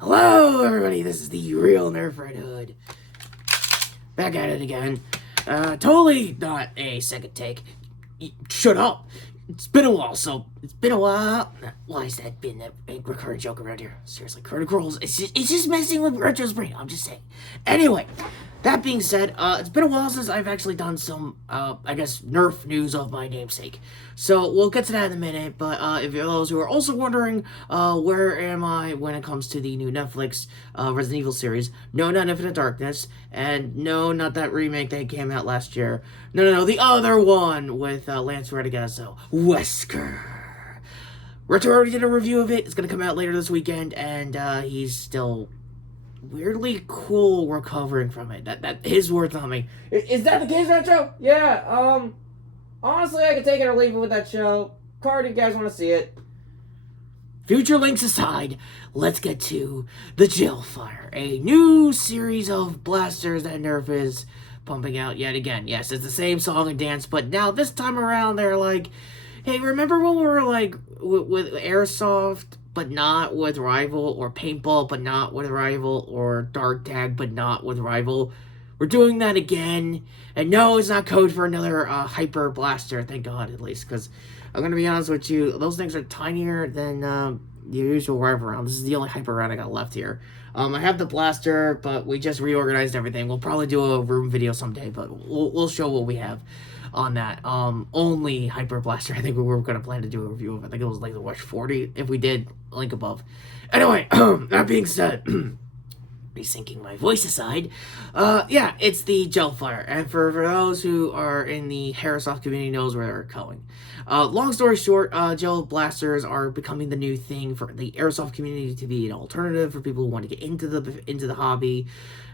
Hello, everybody. This is the real Nerf Red Hood. Back at it again. Totally not a second take. Shut up. It's been a while, Why has that been a recurring joke around here? Seriously, Criticals, it's just messing with Retro's brain. I'm just saying. Anyway, that being said, it's been a while since I've actually done some, I guess, Nerf news of my namesake. So, we'll get to that in a minute, but if you're those who are also wondering, where am I when it comes to the new Netflix, Resident Evil series? No, not Infinite Darkness, and no, not that remake that came out last year. No, the other one with, Lance Reddick-Azzo, Wesker. Retro already did a review of it. It's gonna come out later this weekend, and, he's still weirdly cool recovering from it. That his words on me. Is that the case, Retro? Yeah, honestly, I could take it or leave it with that show. Card, if you guys want to see it. Future links aside, let's get to the Gelfire, a new series of blasters that Nerf is pumping out yet again. Yes, it's the same song and dance, but now this time around they're like, hey, remember when we were like with Airsoft, but not with Rival, or Paintball, but not with Rival, or Dark Tag, but not with Rival? We're doing that again, and no, it's not code for another Hyper Blaster, thank God, at least, because I'm going to be honest with you, those things are tinier than the usual Rival round. This is the only Hyper round I got left here. I have the Blaster, but we just reorganized everything. We'll probably do a room video someday, but we'll show what we have on that. Only Hyper Blaster, I think we were going to plan to do a review of. I think it was like the Rush 40. If we did, link above. Anyway, that being said, resyncing my voice aside, yeah, it's the Gelfire. And for those who are in the Airsoft community knows where they're going. Long story short, gel blasters are becoming the new thing for the Airsoft community to be an alternative for people who want to get into the hobby,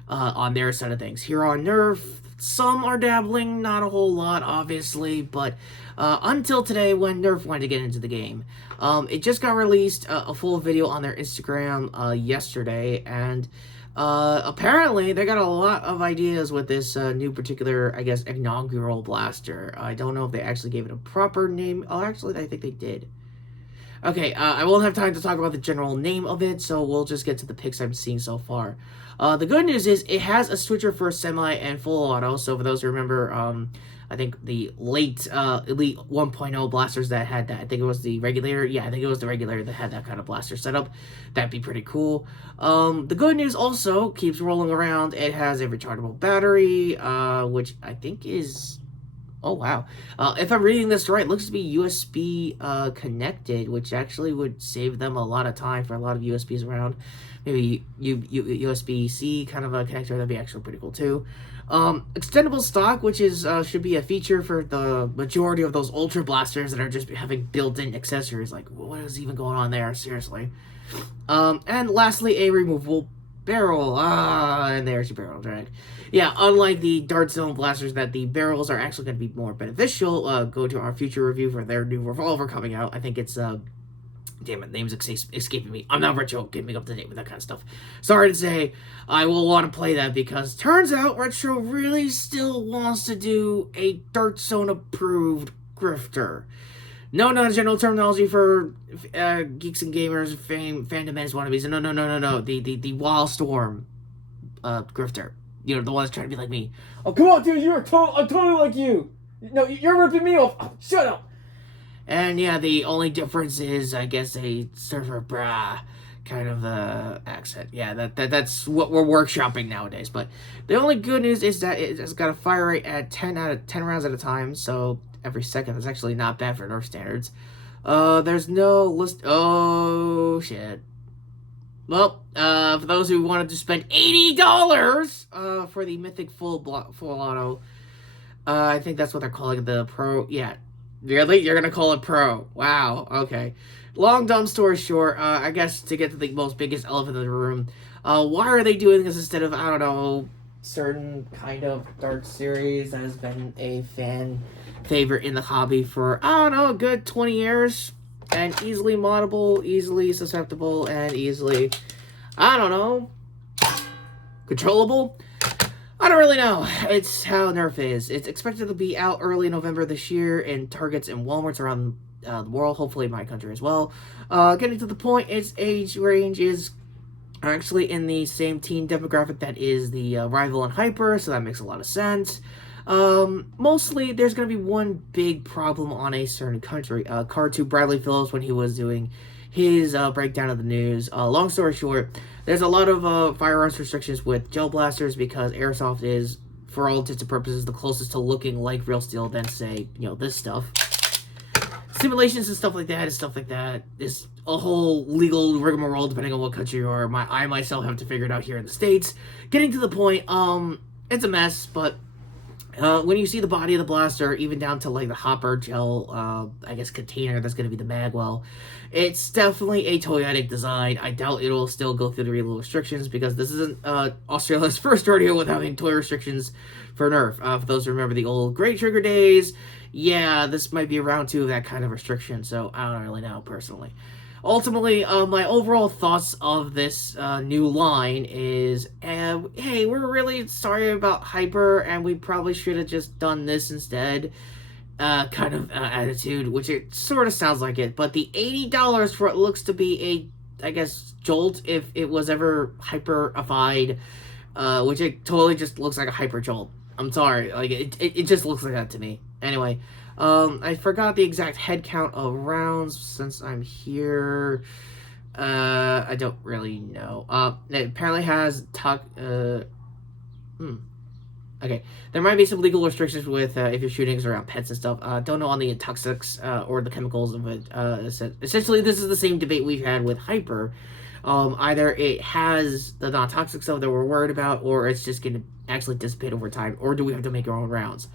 on their side of things. Here on Nerf, some are dabbling, not a whole lot, obviously, but until today when Nerf wanted to get into the game. It just got released, a full video on their Instagram yesterday, and apparently they got a lot of ideas with this new particular, I guess, inaugural blaster. I don't know if they actually gave it a proper name. Oh, actually, I think they did. Okay, I won't have time to talk about the general name of it, so we'll just get to the pics I'm seeing so far. The good news is it has a switcher for semi and full auto, so for those who remember, I think the late Elite 1.0 blasters that had that, I think it was the Regulator, yeah, I think it was the Regulator that had that kind of blaster setup. That'd be pretty cool. The good news also keeps rolling around. It has a rechargeable battery, which I think is... Oh, wow. If I'm reading this right, it looks to be USB connected, which actually would save them a lot of time for a lot of USBs around. Maybe USB-C kind of a connector, that'd be actually pretty cool too. Extendable stock, which is should be a feature for the majority of those Ultra Blasters that are just having built-in accessories. Like, what is even going on there? Seriously. And lastly, a removable barrel. And there's your barrel drag. Yeah, unlike the Dart Zone blasters, that the barrels are actually going to be more beneficial. Go to our future review for their new revolver coming out. I think it's, damn it, name's escaping me. I'm not Retro, get me up to date with that kind of stuff. Sorry to say, I will want to play that because turns out Retro really still wants to do a Dart Zone approved grifter. No, not a general terminology for geeks and gamers, fandom and wannabes. No. The Wildstorm grifter. You know, the one that's trying to be like me. Oh, come on, dude, I'm totally like you. No, you're ripping me off. Oh, shut up. And yeah, the only difference is, I guess, a surfer bra kind of accent. Yeah, that's what we're workshopping nowadays. But the only good news is that it's got a fire rate at 10 rounds at a time, so every second. That's actually not bad for Nerf standards. There's no list. Oh, shit. Well, for those who wanted to spend $80 for the Mythic Full Auto, I think that's what they're calling the Pro. Yeah, really? You're gonna call it Pro? Wow. Okay. Long dumb story short, I guess to get to the most biggest elephant in the room, why are they doing this instead of, I don't know, certain kind of dart series that has been a fan favorite in the hobby for, I don't know, a good 20 years? And easily moddable, easily susceptible, and easily, I don't know, controllable? I don't really know. It's how Nerf is. It's expected to be out early November this year in Targets and Walmarts around the world, hopefully my country as well. Getting to the point, its age range is are actually in the same teen demographic that is the Rival and Hyper, so that makes a lot of sense. Mostly, there's going to be one big problem on a certain country. Card to Bradley Phillips when he was doing his breakdown of the news. Long story short, there's a lot of firearms restrictions with gel blasters because airsoft is, for all intents and purposes, the closest to looking like real steel than, say, this stuff. Simulations and stuff like that is a whole legal rigmarole depending on what country you are. I myself have to figure it out here in the States. Getting to the point, it's a mess, but when you see the body of the blaster, even down to like the hopper gel, I guess container that's going to be the magwell, it's definitely a toyetic design. I doubt it'll still go through the legal restrictions because this isn't Australia's first rodeo with having toy restrictions for Nerf. For those who remember the old Great Trigger days, yeah, this might be round 2 of that kind of restriction, so I don't really know personally. Ultimately, my overall thoughts of this new line is, hey, we're really sorry about Hyper, and we probably should have just done this instead, kind of attitude, which it sort of sounds like it, but the $80 for what looks to be a, I guess, Jolt, if it was ever Hyper-ified, which it totally just looks like a Hyper Jolt. I'm sorry, like, it just looks like that to me. Anyway, I forgot the exact head count of rounds since I'm here. I don't really know. It apparently has Okay, there might be some legal restrictions with if you're shooting around pets and stuff. Don't know on the intoxics or the chemicals of it. Essentially, this is the same debate we've had with Hyper. Either it has the non-toxic stuff that we're worried about, or it's just going to actually dissipate over time, or do we have to make our own rounds?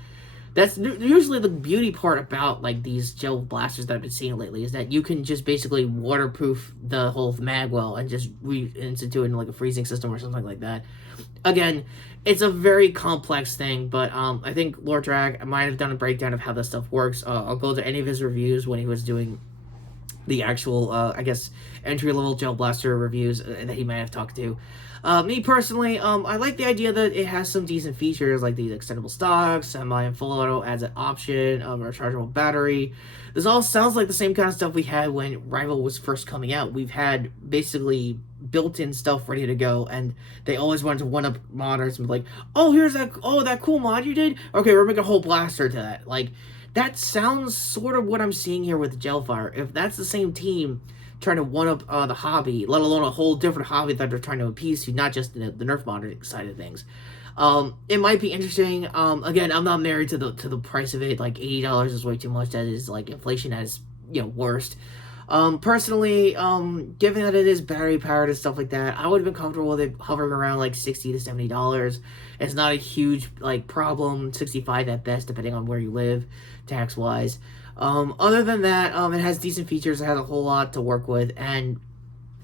That's usually the beauty part about like these gel blasters that I've been seeing lately, is that you can just basically waterproof the whole magwell and just reinstitute it in like a freezing system or something like that. Again, it's a very complex thing, but I think Lord Drag might have done a breakdown of how this stuff works. I'll go to any of his reviews when he was doing the actual, I guess, entry-level gel blaster reviews that he might have talked to. Me personally, I like the idea that it has some decent features like these extendable stocks, semi and full auto as an option, rechargeable battery. This all sounds like the same kind of stuff we had when Rival was first coming out. We've had basically built-in stuff ready to go, and they always wanted to one-up modders and be like, oh, here's that cool mod you did? Okay, we're making a whole blaster to that. Like, that sounds sort of what I'm seeing here with the Gelfire. If that's the same team trying to one-up the hobby, let alone a whole different hobby that they're trying to appease to, not just the Nerf modding side of things. It might be interesting. Again, I'm not married to the price of it. Like, $80 is way too much. That is like inflation at its worst. Personally, given that it is battery powered and stuff like that, I would have been comfortable with it hovering around like $60 to $70. It's not a huge like problem. $65 at best, depending on where you live, tax wise. Other than that, it has decent features. It has a whole lot to work with, and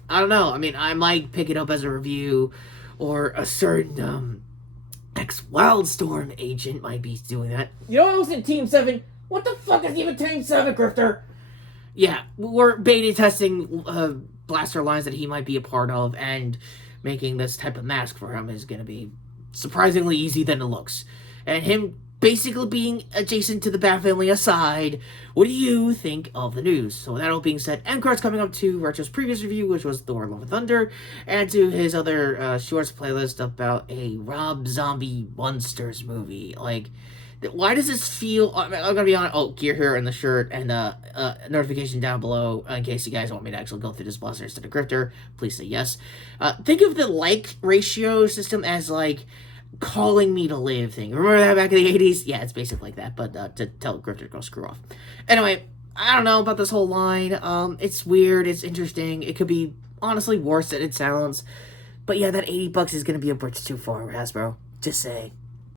I don't know. I mean, I might pick it up as a review, or a certain ex-Wildstorm agent might be doing that. You know, I was in Team 7. What the fuck is even Team 7, Grifter? Yeah, we're beta testing blaster lines that he might be a part of, and making this type of mask for him is going to be surprisingly easy than it looks. And him basically being adjacent to the Bat family aside, what do you think of the news? So with that all being said, end cards coming up to Retro's previous review, which was Thor Love and Thunder, and to his other shorts playlist about a Rob Zombie Monsters movie. Like, why does this feel... I'm gonna be on... Oh, gear here in the shirt, and notification down below in case you guys want me to actually go through this blaster instead of Grifter. Please say yes. Think of the like ratio system as like Calling Me to Live thing. Remember that back in the 80s? Yeah, it's basically like that, but to tell Grifter to go screw off. Anyway, I don't know about this whole line. It's weird, it's interesting. It could be honestly worse than it sounds. But yeah, that $80 is gonna be a bridge too far, Hasbro. Just say.